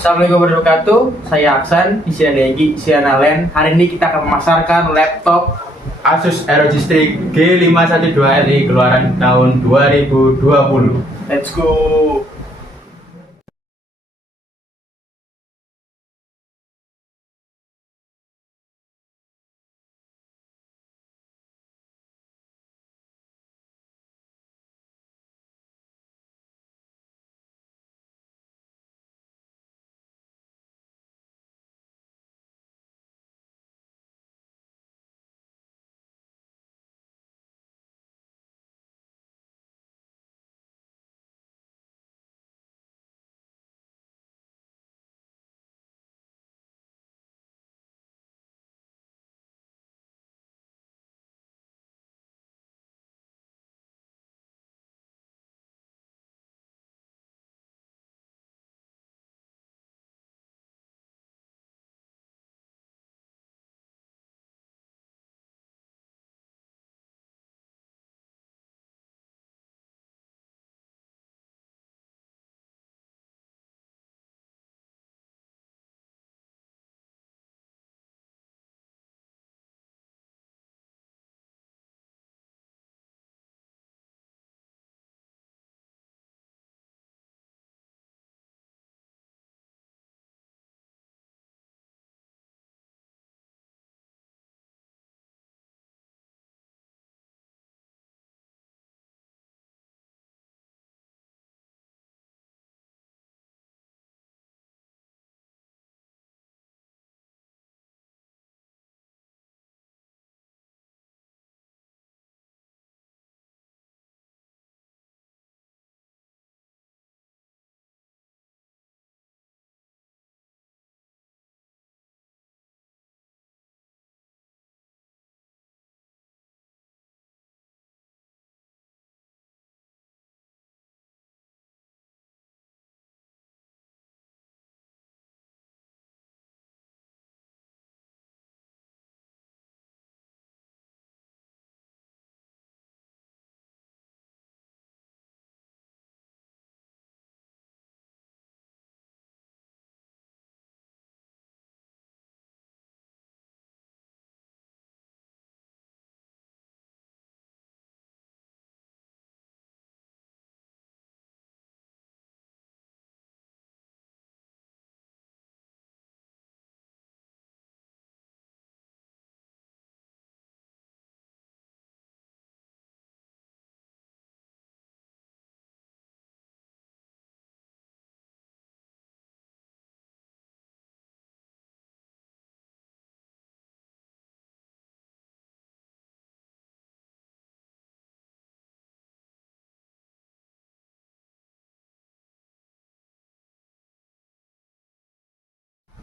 Assalamualaikum warahmatullahi wabarakatuh. Saya Aksan di Sianegi, Sianalen. Hari ini kita akan memasarkan laptop Asus ROG Strix G512Li keluaran tahun 2020. Let's go.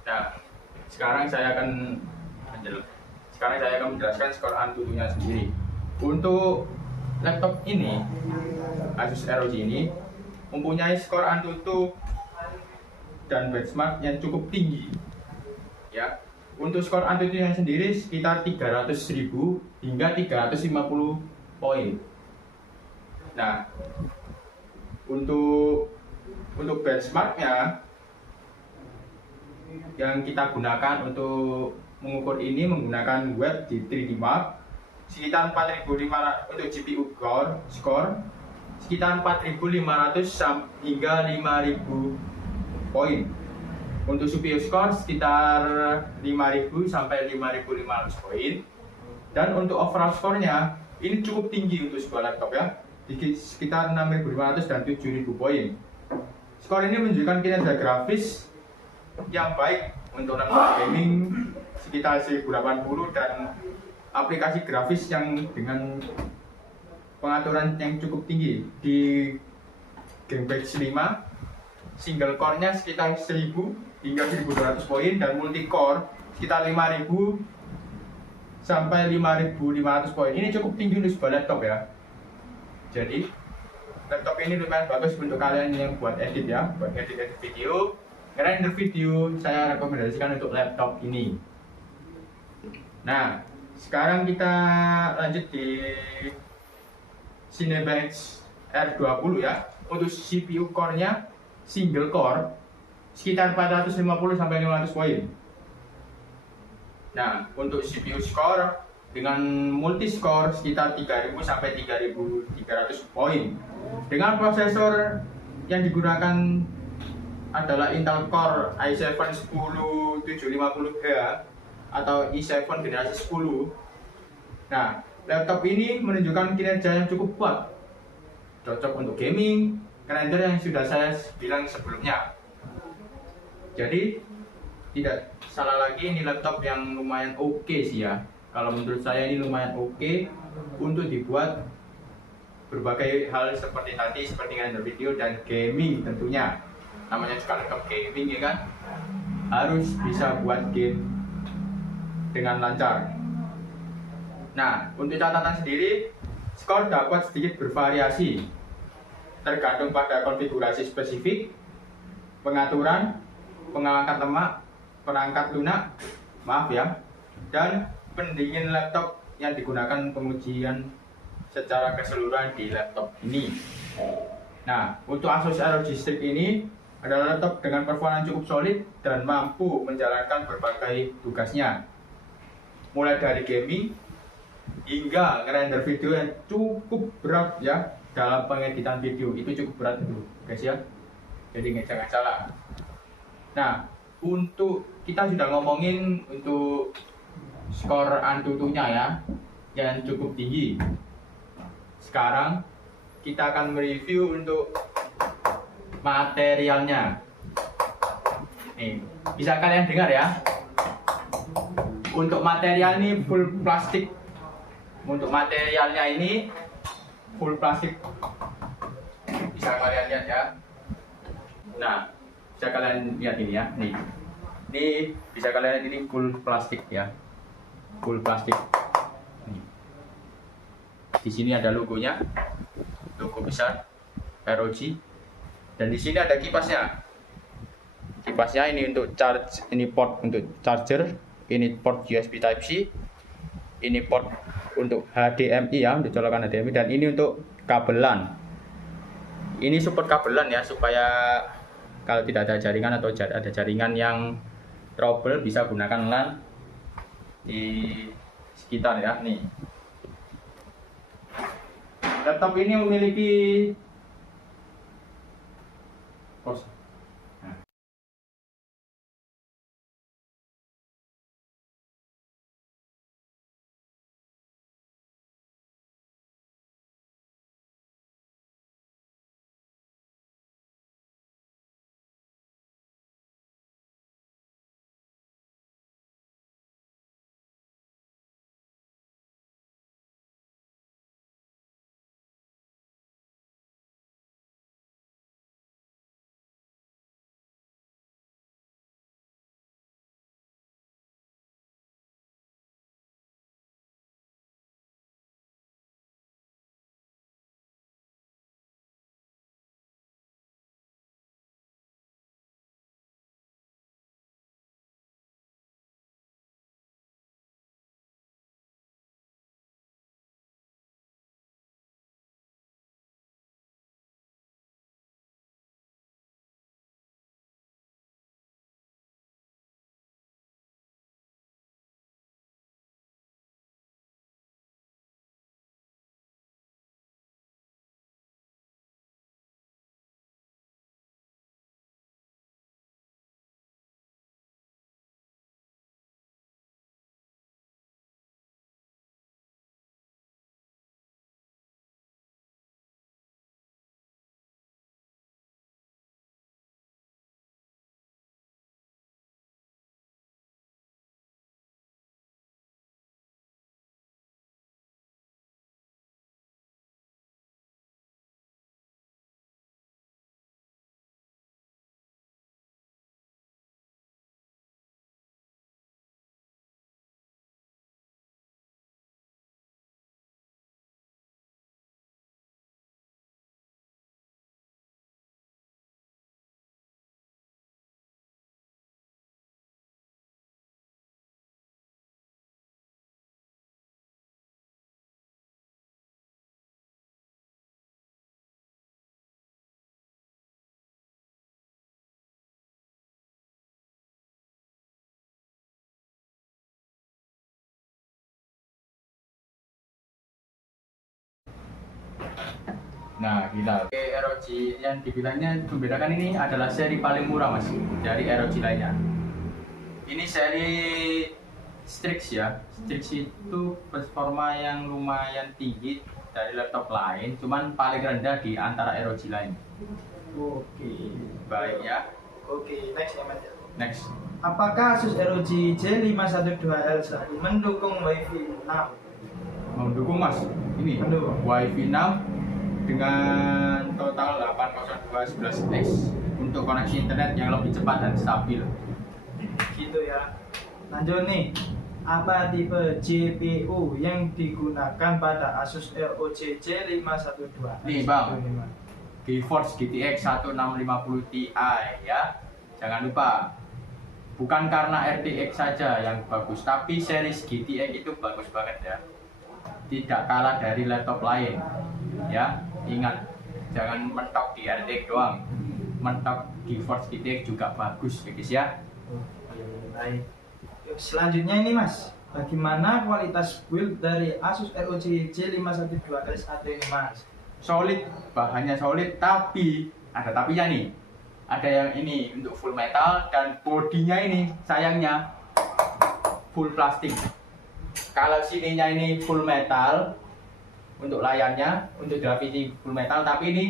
Nah, sekarang saya akan menjelaskan skor Antutunya sendiri. Untuk laptop ini, Asus ROG ini mempunyai skor Antutu dan benchmark yang cukup tinggi. Ya, untuk skor Antutunya sendiri sekitar 300.000 hingga 350 poin. Nah, untuk benchmarknya yang kita gunakan untuk mengukur ini menggunakan web di 3D Mark sekitar 4.500 untuk GPU core score sekitar 4.500 hingga 5.000 poin. Untuk CPU score sekitar 5.000 sampai 5.500 poin. Dan untuk overall skornya ini cukup tinggi untuk sebuah laptop ya, sekitar 6.500 dan 7.000 poin. Skor ini menunjukkan kinerja grafis yang baik untuk laptop gaming sekitar 1080 dan aplikasi grafis yang dengan pengaturan yang cukup tinggi di Geekbench 5, single core-nya sekitar 1000 hingga 1200 poin dan multi core sekitar 5000 sampai 5500 poin. Ini cukup tinggi untuk sebuah laptop ya. Jadi laptop ini lumayan bagus untuk kalian yang buat edit ya, buat edit video. Karena di video saya rekomendasikan untuk laptop ini. Nah, sekarang kita lanjut di Cinebench R20 ya. Untuk CPU core-nya single core sekitar 450 sampai 500 poin. Nah, untuk CPU score dengan multi score sekitar 3000 sampai 3300 poin. Dengan prosesor yang digunakan adalah Intel Core i7 10750H atau i7 generasi 10. Nah, laptop ini menunjukkan kinerja yang cukup kuat, cocok untuk gaming, render yang sudah saya bilang sebelumnya. Jadi tidak salah lagi, ini laptop yang lumayan oke sih ya. Kalau menurut saya ini lumayan oke untuk dibuat berbagai hal seperti tadi, seperti render video dan gaming tentunya. Namanya juga laptop gaming ya kan, harus bisa buat game dengan lancar. Nah, untuk catatan sendiri, skor dapat sedikit bervariasi tergantung pada konfigurasi spesifik, pengaturan, pengangkat lemak, perangkat lunak, maaf ya, dan pendingin laptop yang digunakan pengujian secara keseluruhan di laptop ini. Nah, untuk Asus ROG Strix ini adalah laptop dengan performa cukup solid dan mampu menjalankan berbagai tugasnya, mulai dari gaming hingga ngerender video yang cukup berat ya. Dalam pengeditan video itu cukup berat itu guys ya, jadi jangan salah. Nah, untuk kita sudah ngomongin untuk skor Antutunya ya yang cukup tinggi. Sekarang kita akan mereview untuk materialnya. Nih, bisa kalian dengar ya. Untuk material ini full plastik. Untuk materialnya ini full plastik. Bisa kalian lihat ya. Nah, bisa kalian lihat ini ya. Nih. Ini bisa kalian lihat, ini full plastik ya. Full plastik. Nih. Di sini ada logonya. Logo besar ROG. Dan di sini ada kipasnya. Kipasnya ini untuk charge, ini port untuk charger, ini port USB Type C, ini port untuk HDMI ya, untuk colokan HDMI, dan ini untuk kabelan. Ini support kabelan ya, supaya kalau tidak ada jaringan atau ada jaringan yang trouble bisa gunakan LAN di sekitar ya. Nih, laptop ini memiliki Nah, gila. Oke, ROG yang dibilangnya membedakan ini adalah seri paling murah mas dari ROG lainnya. Ini seri Strix ya. Strix itu performa yang lumayan tinggi dari laptop lain, cuman paling rendah di antara ROG lain. Oke. Baik ya. Oke, next ya Mas. Next. Apakah Asus ROG J512L1 mendukung Wi-Fi 6? Mendukung mas. Ini Mendukung. Wi-Fi 6 dengan total 802.11x untuk koneksi internet yang lebih cepat dan stabil. Gitu ya. Lanjut nih. Apa tipe GPU yang digunakan pada Asus ROG J512? Nih bang, GeForce GTX 1650 Ti ya. Jangan lupa, bukan karena RTX saja yang bagus, tapi series GTX itu bagus banget ya. Tidak kalah dari laptop lain ya. Ingat, jangan mentok di RTX doang, mentok GeForce GTX juga bagus ya guys ya. Baik. Selanjutnya ini mas, bagaimana kualitas build dari Asus ROG J512L1 ini mas? Solid, bahannya solid, tapi ada tapinya nih. Ada yang ini untuk full metal dan bodinya ini sayangnya full plastik. Kalau sininya ini full metal untuk layarnya, untuk grafiti full metal, tapi ini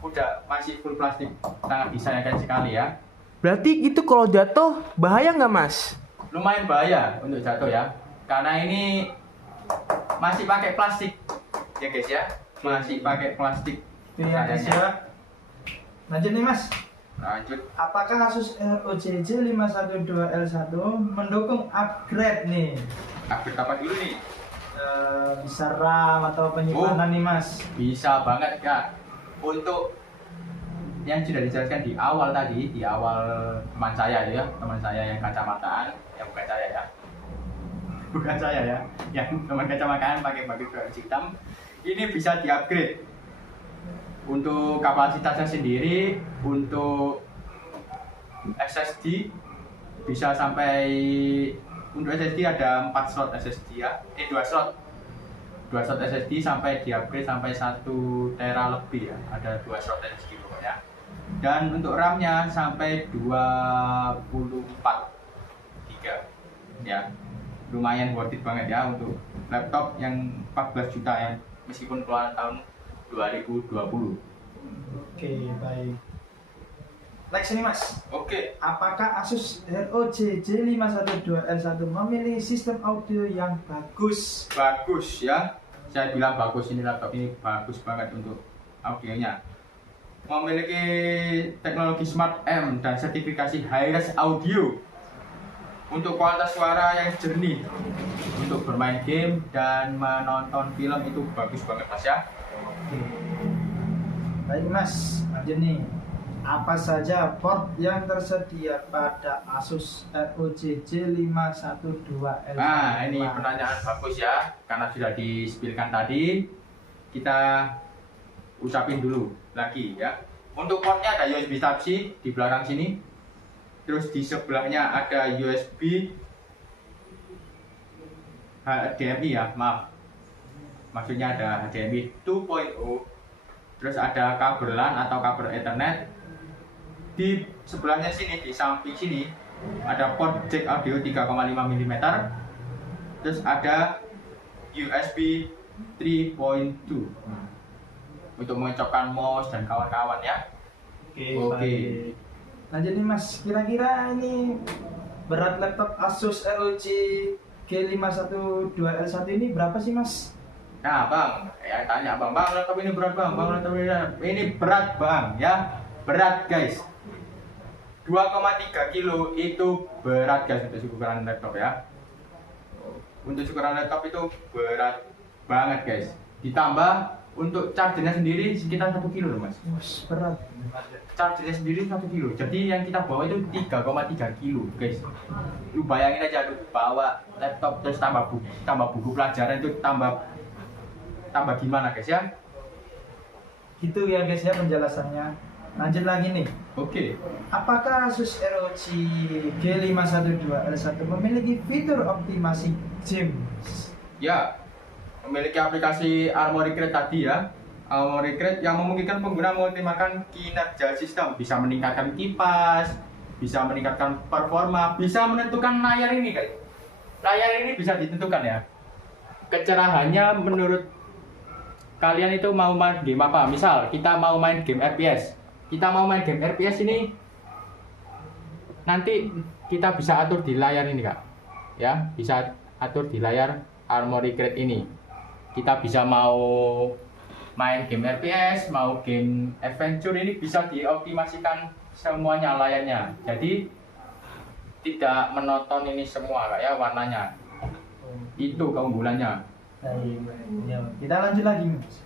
udah masih full plastik. Sangat disayangkan sekali ya. Berarti itu kalau jatuh bahaya nggak mas? Lumayan bahaya untuk jatuh ya, karena ini masih pakai plastik ya guys ya, masih pakai plastik. Itu ya guys ya. Lanjut nih mas. Lanjut. Apakah Asus ROG J512L1 mendukung upgrade nih? Upgrade apa dulu nih? Bisa RAM atau penyimpanan nih mas? Bisa banget kak. Untuk yang sudah dijelaskan di awal tadi, di awal teman saya ya, teman saya yang kacamataan, ya bukan saya ya, bukan saya ya, yang teman kacamataan pakai baju hitam, ini bisa di-upgrade untuk kapasitasnya sendiri, untuk SSD bisa sampai, untuk SSD ada 4 slot SSD ya, 2 slot SSD sampai di-upgrade sampai 1 tera lebih ya, ada 2 slot SSD pokoknya. Dan untuk RAM-nya sampai 24 GB ya, lumayan worth it banget ya untuk laptop yang 14 juta ya, meskipun keluaran tahun 2020. Oke baik. Next ini mas. Oke. Apakah Asus ROG J512L1 memiliki sistem audio yang bagus? Bagus ya, saya bilang bagus, ini laptop ini bagus banget untuk audionya. Memiliki teknologi Smart M dan sertifikasi Hi-Res Audio untuk kualitas suara yang jernih, untuk bermain game dan menonton film itu bagus banget mas ya. Baik mas, lanjut nih. Apa saja port yang tersedia pada Asus ROG J512L1? Nah ini pertanyaan bagus ya, karena sudah di-spillkan tadi, kita ucapin dulu lagi ya. Untuk portnya ada USB Type-C di belakang sini, terus di sebelahnya ada USB HDMI ya, maaf, maksudnya ada HDMI 2.0, terus ada kabel LAN atau kabel Ethernet. Di sebelahnya sini, di samping sini ada port jack audio 3,5 mm, terus ada USB 3.2 untuk mengencokkan mouse dan kawan-kawan ya. Oke. Baik. Lanjut nih mas, kira-kira ini berat laptop Asus ROG G512L1 ini berapa sih mas? Nah bang, ya tanya bang, laptop ini berat bang, laptop ini berat bang ya, berat guys, 2,3 kilo itu berat guys untuk ukuran laptop ya. Untuk ukuran laptop itu berat banget guys, ditambah untuk chargernya sendiri sekitar 1 kilo loh mas. Berat. Chargernya sendiri 1 kilo, jadi yang kita bawa itu 3,3 kilo guys. Lu bayangin aja, lu bawa laptop terus tambah buku pelajaran itu tambah gimana guys ya. Gitu ya guys ya penjelasannya. Lanjut lagi nih. Oke. Apakah Asus ROG G512L1 memiliki fitur optimasi game? Ya, memiliki aplikasi Armoury Crate tadi ya. Armoury Crate yang memungkinkan pengguna mengoptimalkan kinerja sistem, bisa meningkatkan kipas, bisa meningkatkan performa, bisa menentukan layar ini guys. Layar ini bisa ditentukan ya. Kecerahannya menurut kalian itu mau main game apa? Misal kita mau main game FPS. Kita mau main game FPS ini nanti kita bisa atur di layar ini Kak. Ya, bisa atur di layar Armoury Crate ini. Kita bisa mau main game FPS, mau game adventure, ini bisa dioptimasikan semuanya layarnya. Jadi tidak monoton ini semua Kak ya warnanya. Itu keunggulannya. Baik, ya. Kita lanjut lagi Mas.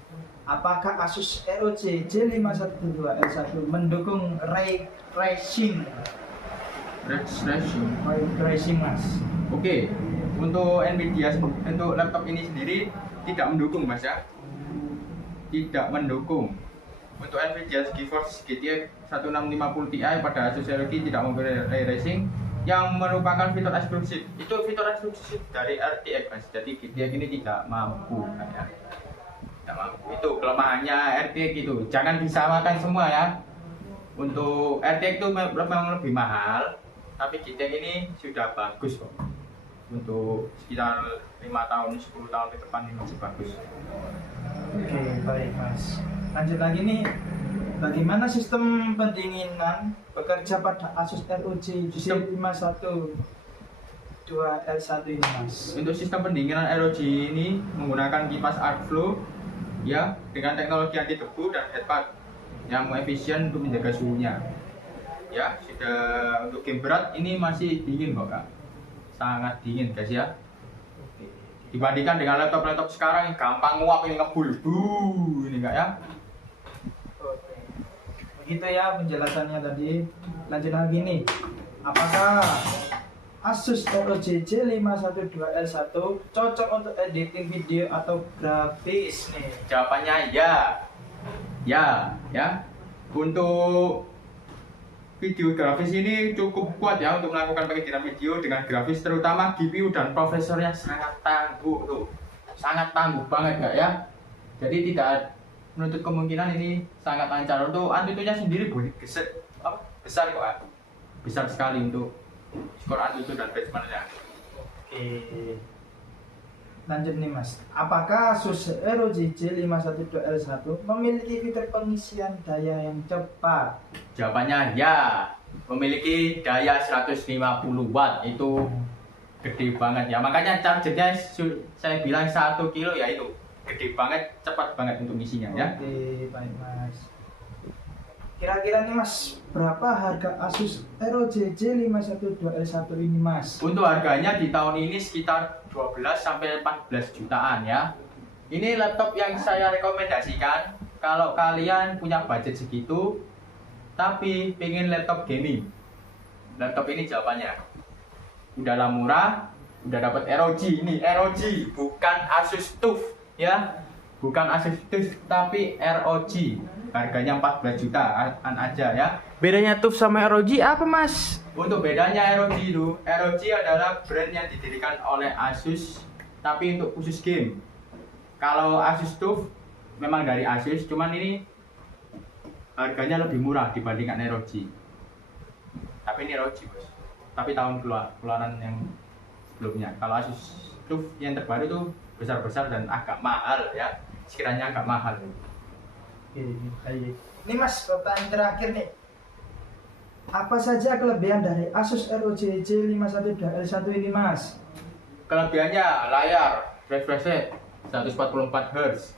Apakah Asus ROG J512L1 mendukung ray tracing? Ray tracing Mas. Oke, untuk Nvidia untuk laptop ini sendiri tidak mendukung Mas ya. Tidak mendukung. Untuk Nvidia GeForce GTX 1650 Ti pada Asus ROG tidak memberi ray tracing yang merupakan fitur eksklusif. Itu fitur eksklusif dari RTX Mas. Jadi GTX ini tidak mampu ya. Tidak mampu. Itu kelemahannya RTX itu. Jangan disamakan semua ya. Untuk RTX itu memang lebih mahal, tapi GTX ini sudah bagus kok. Untuk sekitar 5 tahun, 10 tahun ke depan ini masih bagus. Oke, baik Mas. Lanjut lagi nih. Bagaimana sistem pendinginan bekerja pada Asus ROG J512L1 ini Mas? Untuk sistem pendinginan ROG ini menggunakan kipas airflow ya, dengan teknologi anti debu dan headpad yang efisien untuk menjaga suhunya. Ya, sudah untuk game berat ini masih dingin kok Kak. Sangat dingin guys ya. Dibandingkan dengan laptop-laptop sekarang yang gampang nguap ini ngebul. Ini Kak ya. Oke. Begitu ya penjelasannya tadi. Lanjut lagi nih. Apakah Asus ROG J512L1 cocok untuk editing video atau grafis nih? Jawabannya ya. Ya. Untuk video grafis ini cukup kuat ya untuk melakukan pengeditan video dengan grafis, terutama GPU dan prosesornya sangat tangguh tuh. Sangat tangguh banget Kak ya. Jadi tidak menuntut kemungkinan ini sangat lancar. Untuk Antutunya sendiri besar kok Kak. Besar sekali untuk skor Antutu dan benchmarknya. Oke. Lanjut nih Mas. Apakah Asus ROG J512L1 memiliki fitur pengisian daya yang cepat? Jawabannya ya. Memiliki daya 150 watt. Itu gede banget ya. Makanya chargernya saya bilang 1 kilo ya itu. Gede banget, cepat banget untuk isinya ya. Oke, baik Mas. Kira-kira nih Mas, berapa harga Asus ROG J512L1 ini Mas? Untuk harganya di tahun ini sekitar 12 sampai 14 jutaan ya. Ini laptop yang saya rekomendasikan kalau kalian punya budget segitu tapi pengen laptop gaming. Laptop ini jawabannya. Udahlah murah, udah dapat ROG ini, ROG bukan Asus TUF ya. Bukan Asus TUF tapi ROG. Harganya 14 jutaan aja ya. Bedanya TUF sama ROG apa Mas? Untuk bedanya ROG itu, ROG adalah brand yang didirikan oleh Asus tapi untuk khusus game. Kalau Asus TUF memang dari Asus, cuman ini harganya lebih murah dibandingkan ROG. Tapi ini ROG bos. Tapi tahun keluaran yang sebelumnya. Kalau Asus TUF yang terbaru itu besar-besar dan agak mahal ya. Sekiranya agak mahal. Oke, baik. Ini Mas, pertanyaan terakhir nih. Apa saja kelebihan dari Asus ROG J512L1 ini Mas? Kelebihannya layar refresh rate 144 Hz.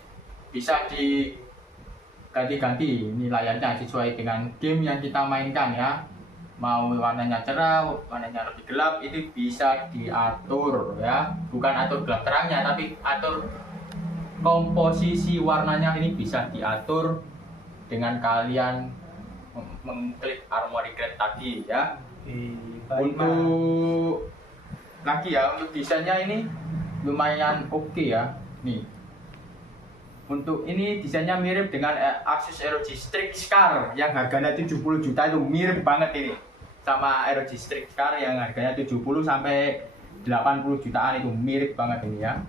Bisa diganti-ganti ini layarnya sesuai dengan game yang kita mainkan ya. Mau warnanya cerah, warnanya lebih gelap, itu bisa diatur ya. Bukan atur gelap terangnya, tapi atur komposisi warnanya ini bisa diatur dengan kalian mengklik Armoury Crate tadi ya. Untuk lagi ya, untuk desainnya ini lumayan oke ya. Nih. Untuk ini desainnya mirip dengan Asus ROG Strix Scar yang harganya 70 juta, itu mirip banget ini sama ROG Strix Scar yang harganya 70 sampai 80 jutaan, itu mirip banget ini ya.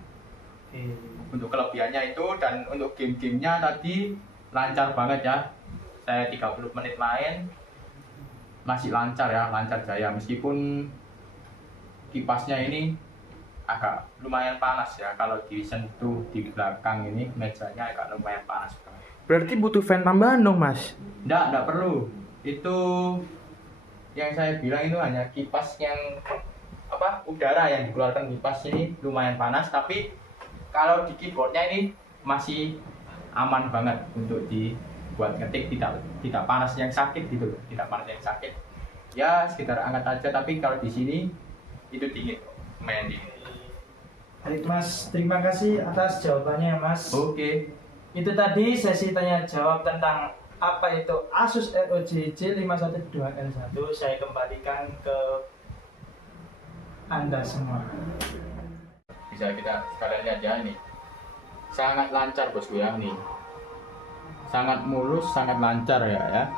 Untuk kelebihannya itu, dan untuk game-gamenya tadi lancar banget ya. Saya 30 menit main masih lancar ya, lancar jaya, meskipun kipasnya ini agak lumayan panas ya. Kalau disentuh di belakang ini mejanya agak lumayan panas banget. Berarti butuh fan tambahan dong, Mas? Enggak perlu. Itu yang saya bilang itu hanya kipas yang udara yang dikeluarkan kipas ini lumayan panas, tapi kalau di keyboardnya ini masih aman banget untuk dibuat ngetik, tidak panas yang sakit gitu loh, tidak panas yang sakit. Ya sekitar angkat aja, tapi kalau di sini itu dingin, lumayan dingin. Baik Mas, terima kasih atas jawabannya Mas. Oke. Itu tadi sesi tanya jawab tentang apa itu Asus ROG J512L1. Saya kembalikan ke Anda semua. Bisa kita sekalian lihat ya, nih sangat lancar bosku ya, nih sangat mulus, sangat lancar ya.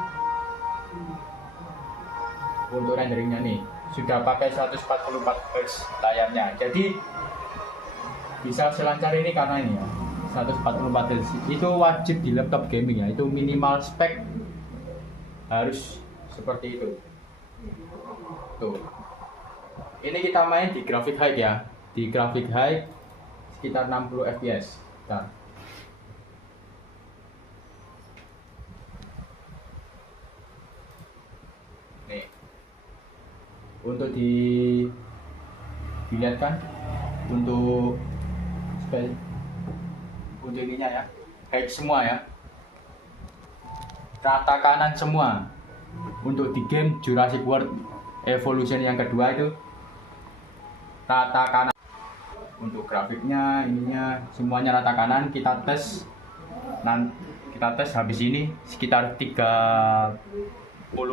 Untuk renderingnya nih sudah pakai 144 Hz layarnya, jadi bisa selancar ini karena ini ya 144 Hz itu wajib di laptop gaming ya, itu minimal spek harus seperti itu. Tuh, ini kita main di grafik high ya, di grafik high sekitar 60 fps. Nah, nih untuk dilihatkan untuk ininya ya, high semua ya, rata kanan semua. Untuk di game Jurassic World Evolution yang kedua itu rata kanan. Untuk grafiknya, ininya semuanya rata kanan. Kita tes habis ini sekitar 30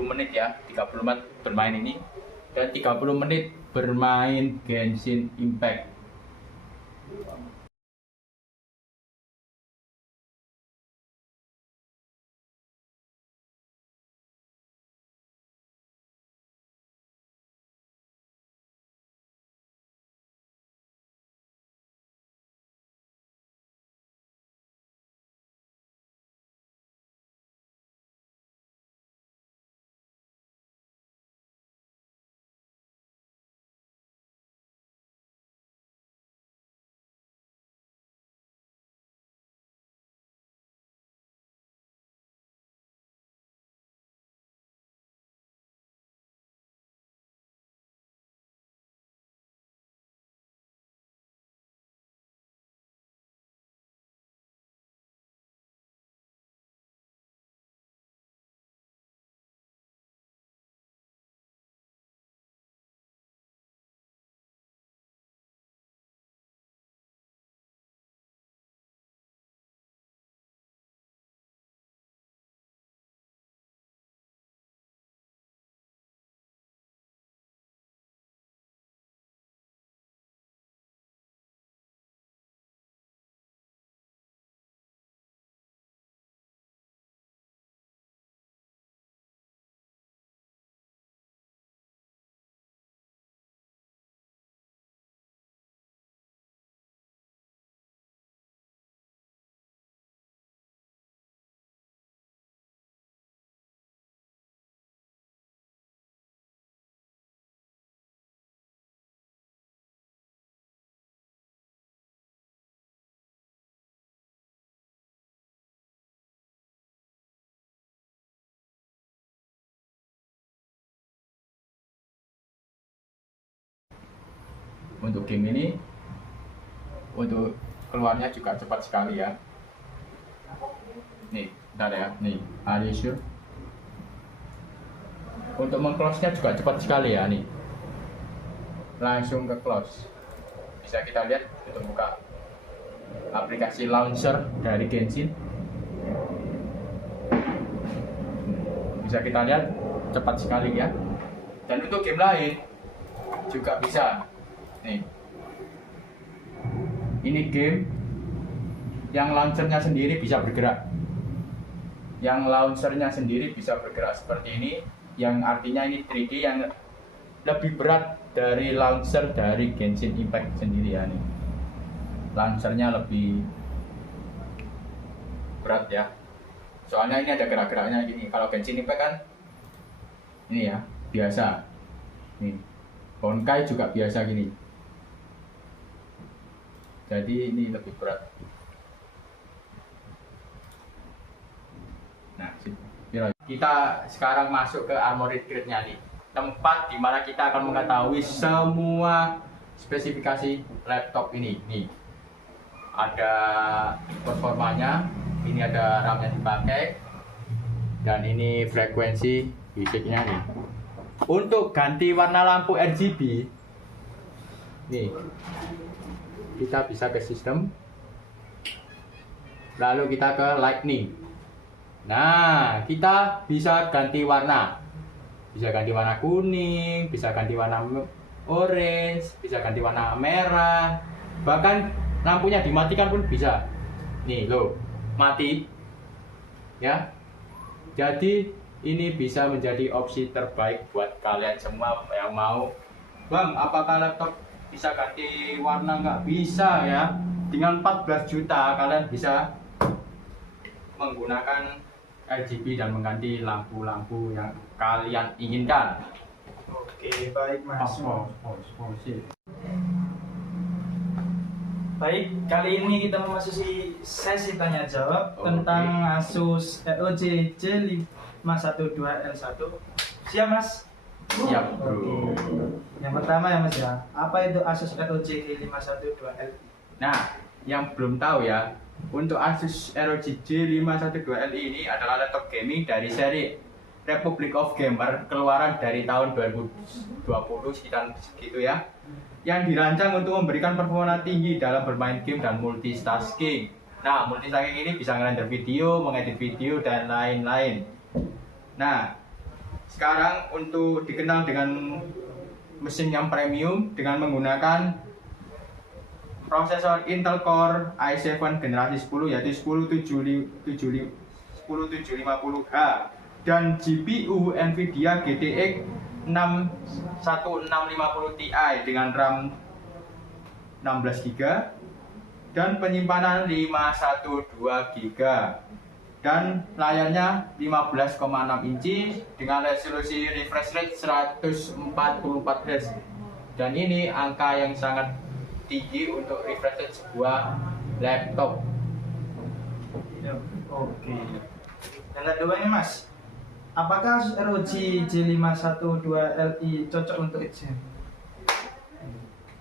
menit ya, 30 menit bermain ini dan 30 menit bermain Genshin Impact. Untuk game ini, untuk keluarnya juga cepat sekali ya. Nih, bentar ya, nih, are you sure? Untuk meng-close-nya juga cepat sekali ya, nih. Langsung ke close. Bisa kita lihat untuk buka aplikasi launcher dari Genshin. Bisa kita lihat cepat sekali ya. Dan untuk game lain juga bisa. Nih, ini game yang launchernya sendiri bisa bergerak. Yang launchernya sendiri bisa bergerak seperti ini, yang artinya ini 3D yang lebih berat dari launcher dari Genshin Impact sendiri ya nih. launchernya lebih berat ya. Soalnya ini ada gerak-geraknya gini. Kalau Genshin Impact kan ini ya biasa. Nih, Honkai juga biasa gini. Jadi ini lebih berat. Nah, kita sekarang masuk ke Armored Crate-nya nih. Tempat di mana kita akan mengetahui semua spesifikasi laptop ini. Nih, ada performanya, ini ada RAM yang dipakai, dan ini frekuensi bisiknya nih. Untuk ganti warna lampu RGB, nih kita bisa ke sistem, lalu kita ke lightning. Nah, kita bisa ganti warna. Bisa ganti warna kuning, bisa ganti warna orange, bisa ganti warna merah. Bahkan lampunya dimatikan pun bisa. Nih, loh, mati. Ya. Jadi, ini bisa menjadi opsi terbaik buat kalian semua yang mau. Bang, apakah laptop bisa ganti warna? Nggak bisa ya. Dengan 14 juta kalian bisa menggunakan RGB dan mengganti lampu-lampu yang kalian inginkan. Oke, baik Mas. Sip. Baik, kali ini kita memasuki sesi tanya jawab Oke. tentang Asus ROG J512L1. Siap Mas? Siap, bro. Yang pertama ya Mas ya, apa itu Asus ROG J512L? Nah, yang belum tahu ya, untuk Asus ROG J512L ini adalah laptop gaming dari seri Republic of Gamer, keluaran dari tahun 2020 sekitar segitu ya, yang dirancang untuk memberikan performa tinggi dalam bermain game dan multitasking. Nah, multitasking ini bisa ngerender video, mengedit video, dan lain-lain. Nah, sekarang untuk dikenal dengan mesin yang premium dengan menggunakan prosesor Intel Core i7 generasi 10 yaitu 10750H dan GPU Nvidia GTX 1650 Ti dengan RAM 16GB dan penyimpanan 512 GB dan layarnya 15,6 inci dengan resolusi refresh rate 144 Hz. Dan ini angka yang sangat tinggi untuk refresh rate sebuah laptop. Oke. Yang kedua ini Mas, apakah Asus ROG J512Li cocok untuk exam?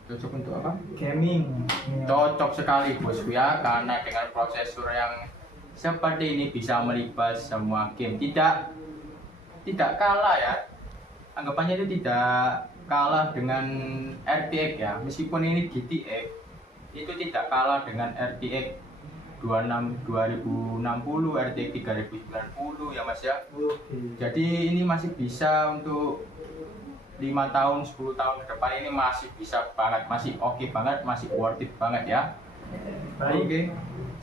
Cocok untuk apa? Gaming. Cocok sekali bosku ya, karena dengan prosesor yang seperti ini bisa melibas semua game. Tidak kalah ya, anggapannya itu tidak kalah dengan RTX ya, meskipun ini GTX itu tidak kalah dengan RTX 2060, RTX 3090 ya Mas ya. Jadi ini masih bisa untuk 5 tahun, 10 tahun ke depan ini masih bisa banget, masih oke banget, masih worth it banget ya. Baik. Oke.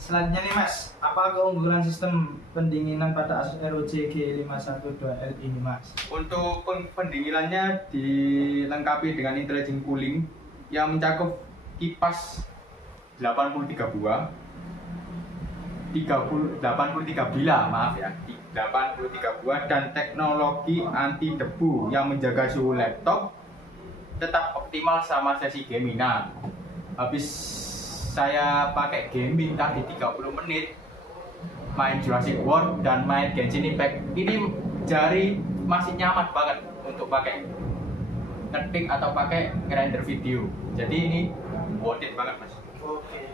Selanjutnya nih Mas, apa keunggulan sistem pendinginan pada Asus ROG G512L ini Mas? Untuk pendinginannya dilengkapi dengan intelligent cooling yang mencakup kipas 83 buah, 83 bilah, maaf ya, 83 buah dan teknologi anti debu yang menjaga suhu laptop tetap optimal sama sesi gaming. Nah, habis saya pakai gaming tadi 30 menit main Jurassic World dan main Genshin Impact, ini jari masih nyaman banget untuk pakai ngetik atau pakai render video. Jadi ini worth it banget Mas. Oke.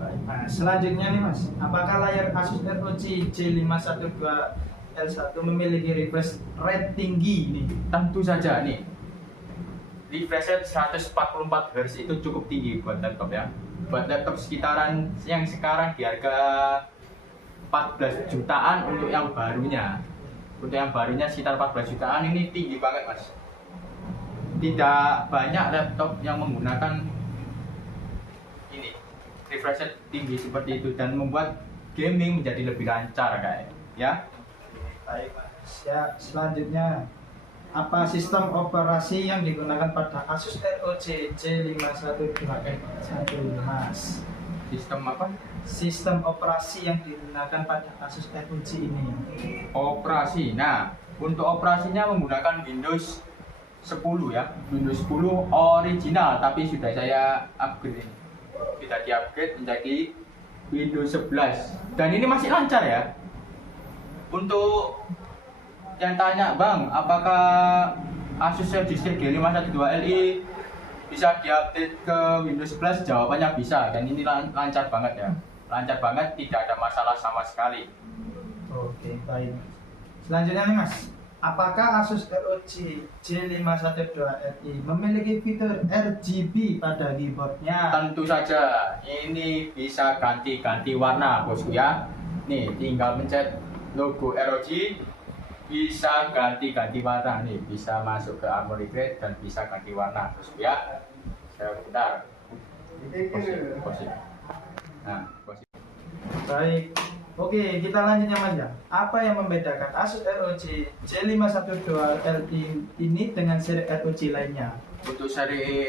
Baik. Nah, selanjutnya nih Mas, apakah layar Asus ROG J512L1 memiliki refresh rate tinggi nih? Tentu saja nih, refresh rate 144 Hz itu cukup tinggi buat laptop ya. Buat laptop sekitaran yang sekarang di harga 14 jutaan untuk yang barunya. Untuk yang barunya sekitar 14 jutaan, ini tinggi banget Mas. Tidak banyak laptop yang menggunakan ini refresh rate tinggi seperti itu dan membuat gaming menjadi lebih lancar kayak ya. Baik Mas. Ya, selanjutnya apa sistem operasi yang digunakan pada Asus ROG J512L1 Mas? Sistem apa? Sistem operasi yang digunakan pada Asus ROG ini. Operasi. Nah, untuk operasinya menggunakan Windows 10 ya. Windows 10 original, tapi sudah saya upgrade. Sudah di-upgrade menjadi Windows 11. Dan ini masih lancar ya. Untuk yang tanya, Bang, apakah Asus ROG Strix G512Li bisa diupdate ke Windows 11? Jawabannya bisa, dan ini lancar banget ya. Lancar banget, tidak ada masalah sama sekali. Oke, baik. Selanjutnya nih Mas, apakah Asus ROG J512Li memiliki fitur RGB pada keyboardnya? Tentu saja, ini bisa ganti-ganti warna bosku ya. Nih, tinggal pencet logo ROG, bisa ganti-ganti warna nih, bisa masuk ke Armoury Grade dan bisa ganti warna bosku ya. Saya bentar. Posisi. Nah, posisi. Baik. Oke, kita lanjutnya Mas ya. Apa yang membedakan Asus ROG J512Li ini dengan seri ROG lainnya? Untuk seri